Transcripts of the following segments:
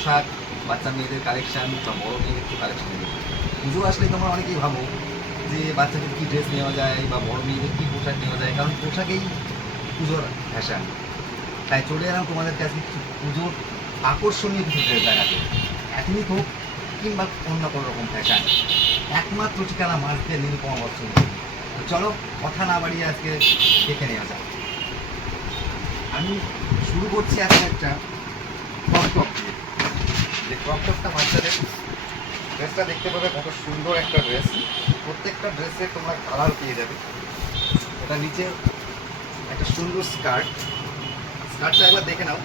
পোশাক, বাচ্চা মেয়েদের কালেকশান বা বড় মেয়েদের একটু কালেকশান নেবে। পুজো আসলে তোমরা অনেকেই ভাবো যে বাচ্চাদের কী ড্রেস নেওয়া যায় বা বড় মেয়েদের কী পোশাক নেওয়া যায়, কারণ পোশাকেই পুজোর ফ্যাশন। তাই চলে এলাম তোমাদের কাছে কিছু পুজোর আকর্ষণীয় কিছু ড্রেস দেখাতে, এথনিক হোক কিংবা অন্য কোনো রকম ফ্যাশন, একমাত্র ঠিকানা মাঝদের নীলপমা বস্ত্র। তো চলো কথা না বাড়িয়ে আজকে দেখে নেওয়া যাক। আমি শুরু করছি আজকে একটা ক্রপ টপ দিয়ে। যে ক্রপ টপটা বাচ্চাদের ড্রেসটা দেখতে পাবে, কত সুন্দর একটা ড্রেস। প্রত্যেকটা ড্রেসে তোমরা কালার পেয়ে যাবে। এটা নিচে একটা সুন্দর স্কার্টটা একবার দেখে নাও।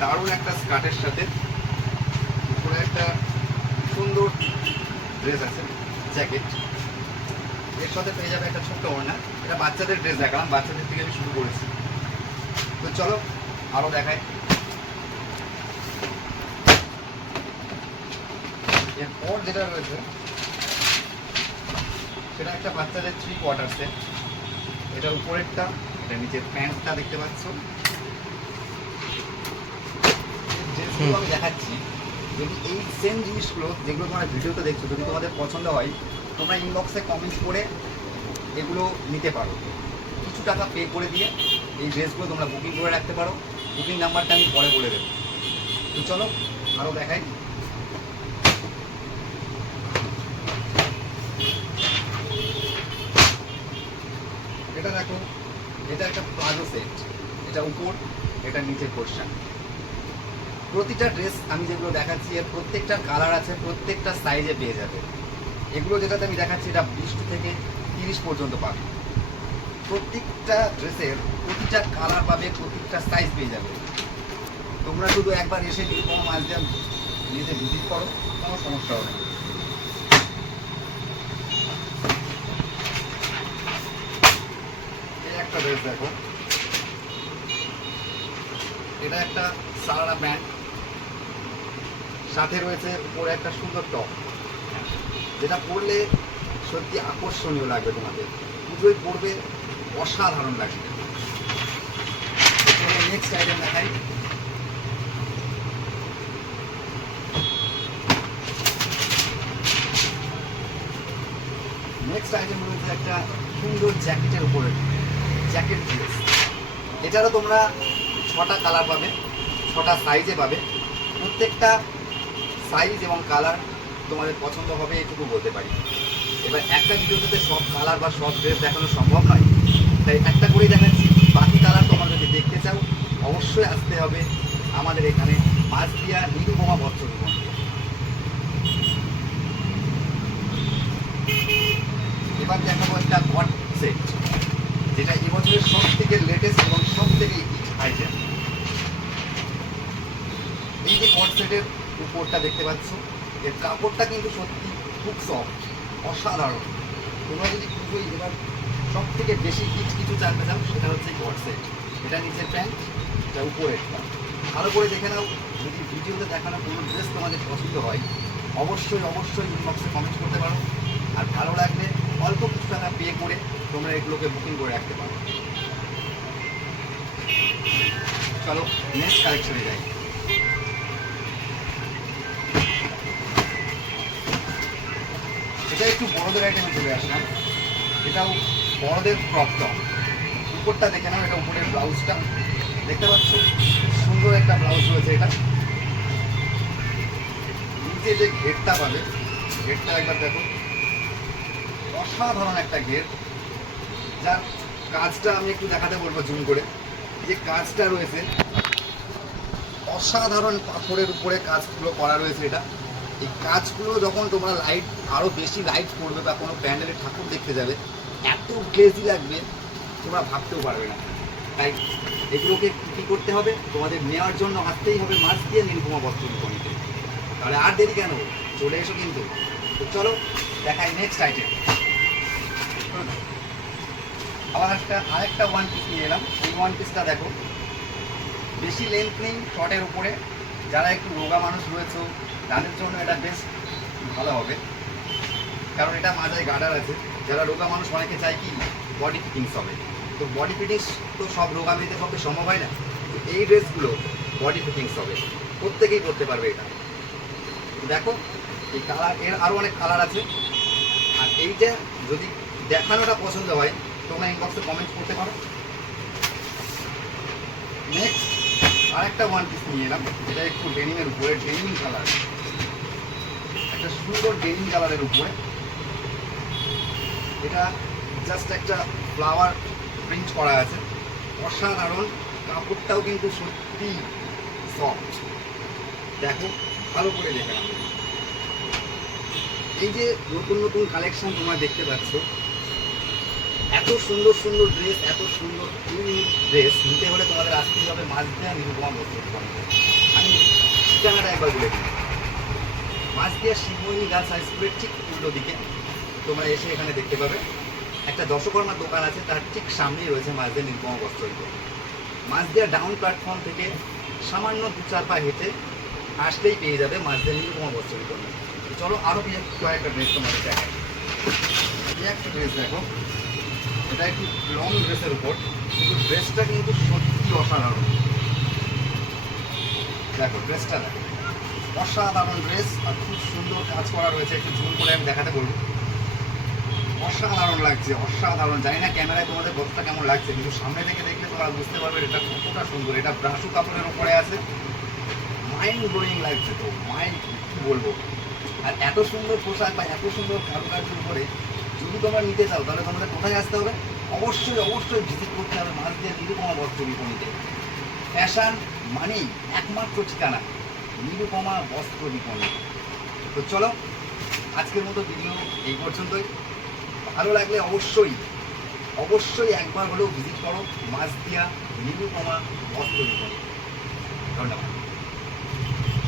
দারুণ একটা স্কার্টের সাথে উপরে একটা সুন্দর ড্রেস আছে, জ্যাকেট। এর সাথে পেয়ে যাবে একটা ছোট্ট ওড়না। এটা বাচ্চাদের ড্রেস দেখালাম, বাচ্চাদের থেকে আমি শুরু করেছি। তো চলো আরও দেখাই। এরপর যেটা রয়েছে সেটা একটা বাচ্চাদের 3 কোয়ার্টার সেট। এটা উপরেরটা, এটা নিচের প্যান্টটা দেখতে পাচ্ছ। ড্রেসগুলো আমি দেখাচ্ছি, যদি এই সেম জিনিসগুলো যেগুলো তোমরা ভিডিওতে দেখছো যদি তোমাদের পছন্দ হয়, তোমরা ইনবক্সে কমেন্টস করে এগুলো নিতে পারো। কিছু টাকা পে করে দিয়ে এই ড্রেসগুলো তোমরা বুকিং করে রাখতে পারো। বুকিং নাম্বারটা আমি পরে বলে দেবো। তো চলো আরও দেখাই। এটা দেখো, এটা একটা প্লাজো সেট। এটা উপর, এটা নিচের পোর্শন। প্রতিটা ড্রেস আমি যেগুলো দেখাচ্ছি এর প্রত্যেকটা কালার আছে, প্রত্যেকটা সাইজে পেয়ে যাবে। এগুলো যেটাতে আমি দেখাচ্ছি এটা 20 থেকে 30 পর্যন্ত পাবে। প্রত্যেকটা ড্রেসের প্রতিটা কালার পাবে, প্রত্যেকটা সাইজ পেয়ে যাবে। তোমরা শুধু একবার এসে নীলপমা মাঝদিয়া নিজে ভিজিট করো, কোনো সমস্যা হবে না। এই একটা ড্রেস দেখো, এটা একটা সারারা প্যান্ট, সাথে রয়েছে উপরে একটা সুন্দর টপ, যেটা পরলে সত্যি আকর্ষণীয় লাগবে। তোমাদের পুজোয় পরবে, অসাধারণ লাগবে। নেক্সট আইটেম দেখাই। নেক্সট আইটেম রয়েছে একটা সুন্দর জ্যাকেটের উপরে, জ্যাকেট ড্রেস। এটারও তোমরা 6টা কালার পাবে, 6টা সাইজে পাবে। প্রত্যেকটা সাইজ এবং কালার তোমাদের পছন্দ হবে এটুকু বলতে পারি। এবার একটা ভিডিওতে সব কালার বা সব ড্রেস দেখানো সম্ভব নয়, তাই একটা করেই দেখাচ্ছি। বাকি কালার তোমরা যদি দেখতে চাও অবশ্যই আসতে হবে আমাদের এখানে মাঝদিয়া নীলপমা বস্ত্র নিগম। এবার দেখাবো একটা কট সেট, যেটা এবছরের সব থেকে লেটেস্ট এবং সব থেকে হিট আইটেম। এই যে কট সেটের উপরটা দেখতে পাচ্ছ, এর কাপড়টা কিন্তু সত্যি খুব সফট, অসাধারণ। তোমরা যদি পুজোয় এবার সব থেকে বেশি হিট কিছু জানতে চাও সেটা হচ্ছে কট সেট। এটা নিচের প্যান্ট, এটা উপরেরটা। ভালো করে দেখে নাও। যদি ভিডিওতে দেখানো কোনো ড্রেস তোমাদের পছন্দ হয় অবশ্যই অবশ্যই ইনবক্সে কমেন্ট করতে পারো। আর ভালো লাগলে অল্প কিছু টাকা পে করে তোমরা এগুলোকে বুকিং করে রাখতে পারো। চলো নেক্সট কালেকশনে যাই। এটা একটু বড়দের আইটেমে চলে আসলাম। এটাও বড়দের ক্রপ টপ। উপরটা দেখে নাও, এটা উপরের ব্লাউজটা দেখতে পাচ্ছ, সুন্দর একটা ব্লাউজ রয়েছে। এটা নিচে যে ঘেরটা পাবে, ঘেরটা একবার দেখো, অসাধারণ একটা ঘের, যার কাজটা আমি একটু দেখাতে বলবো জুম করে। যে কাজটা রয়েছে অসাধারণ, পাথরের উপরে কাজগুলো করা রয়েছে। এটা এই কাজগুলো যখন তোমরা লাইট আরও বেশি লাইট করবে বা কোনো প্যান্ডেলে ঠাকুর দেখতে যাবে, এত গ্লেজি লাগবে তোমরা ভাবতেও পারবে না। তাই এগুলোকে কী করতে হবে, তোমাদের নেওয়ার জন্য আসতেই হবে মাঝদিয়া নীলপমা বস্ত্র নিগমে। তাহলে আর দেরি কেন, চলে এসো কিন্তু। তো চলো দেখাই নেক্সট আইটেম। আবার আরেকটা ওয়ান পিস নিয়ে এলাম। এই ওয়ান পিসটা দেখো, বেশি লেন্থ নেই, শর্টের উপরে। যারা একটু রোগা মানুষ রয়েছে তাদের জন্য এটা বেশ ভালো হবে, কারণ এটা মাঝায় গার্ডার আছে। যারা রোগা মানুষ অনেকে চায় কি বডি ফিটিংস হবে, তো বডি ফিটিংস তো সব রোগা মেয়েদের পক্ষে সম্ভব হয় না। তো এই ড্রেসগুলো বডি ফিটিংস হবে, প্রত্যেকেই পরতে পারবে এটা। দেখো এই কালার, এর আরও অনেক কালার আছে। আর এইটা যদি দেখানোটা পছন্দ হয় তোমরা ইনবক্সে কমেন্ট করতে পারো। নেক্সট আরেকটা ওয়ান পিস নিয়ে এলাম, এটা একটু ডেনিমের উপরে, ডেনিম কালার, একটা সুন্দর ডেনিম কালারের উপরে। এটা জাস্ট একটা ফ্লাওয়ার প্রিন্ট করা আছে, অসাধারণ। কাপড়টাও কিন্তু সত্যি সফট, দেখো ভালো করে দেখে নাও। এই যে নতুন নতুন কালেকশন তোমরা দেখতে পাচ্ছ, এত সুন্দর সুন্দর ড্রেস, এত সুন্দর ইউনিক ড্রেস নিতে হলে তোমাদের আসতেই হবে মাঝদিয়া নিরুপমা বস্ত্র দোকানে। আমি ঠিকানাটা একবার বলে দিই, মাঝদিয়া শিবমণি গার্লস হাই স্কুলের ঠিক উল্টো দিকে তোমরা এসে এখানে দেখতে পাবে একটা দশকর্মার দোকান আছে, তার ঠিক সামনেই রয়েছে মাঝদিয়া নিরুপমা বস্ত্র দোকান। মাঝদিয়া ডাউন প্ল্যাটফর্ম থেকে সামান্য 2-4 পা হেঁটে আসলেই পেয়ে যাবে মাঝদিয়া নিরুপমা বস্ত্র দোকান। চলো আরও কয়েকটা ড্রেস তোমাদের দেখাই। এই একটা ড্রেস দেখো, এটা একটু লং ড্রেসের উপর, কিন্তু ড্রেসটা কিন্তু সত্যি অসাধারণ। দেখো ড্রেসটা দেখো, অসাধারণ ড্রেস, আর খুব সুন্দর কাজ করা রয়েছে। একটু জুম করে আমি দেখাতে বলবো, অসাধারণ লাগছে, অসাধারণ। জানি না ক্যামেরায় তোমাদের কতটা কেমন লাগছে, কিন্তু সামনে থেকে দেখলে তোমরা বুঝতে পারবে এটা কতটা সুন্দর। এটা ব্রাশু কাপড়ের উপরে আছে, মাইন্ড ব্লোয়িং লাগছে, তো মাইন্ড কী বলবো। আর এত সুন্দর পোশাক বা এত সুন্দর কারুকার্যের উপরে যদি তোমরা নিতে চাও তাহলে তোমাদের কোথায় আসতে হবে? অবশ্যই অবশ্যই ভিজিট করতে হবে মাঝদিয়া নিরুপমা বস্ত্র বিপণীতে। ফ্যাশন মানেই একমাত্র ঠিকানা নিরুপমা বস্ত্র বিপণী। তো চলো আজকের মতো ভিডিও এই পর্যন্তই। ভালো লাগলে অবশ্যই অবশ্যই একবার হলেও ভিজিট করো মাঝদিয়া নিরুপমা বস্ত্র বিপণী। ধন্যবাদ।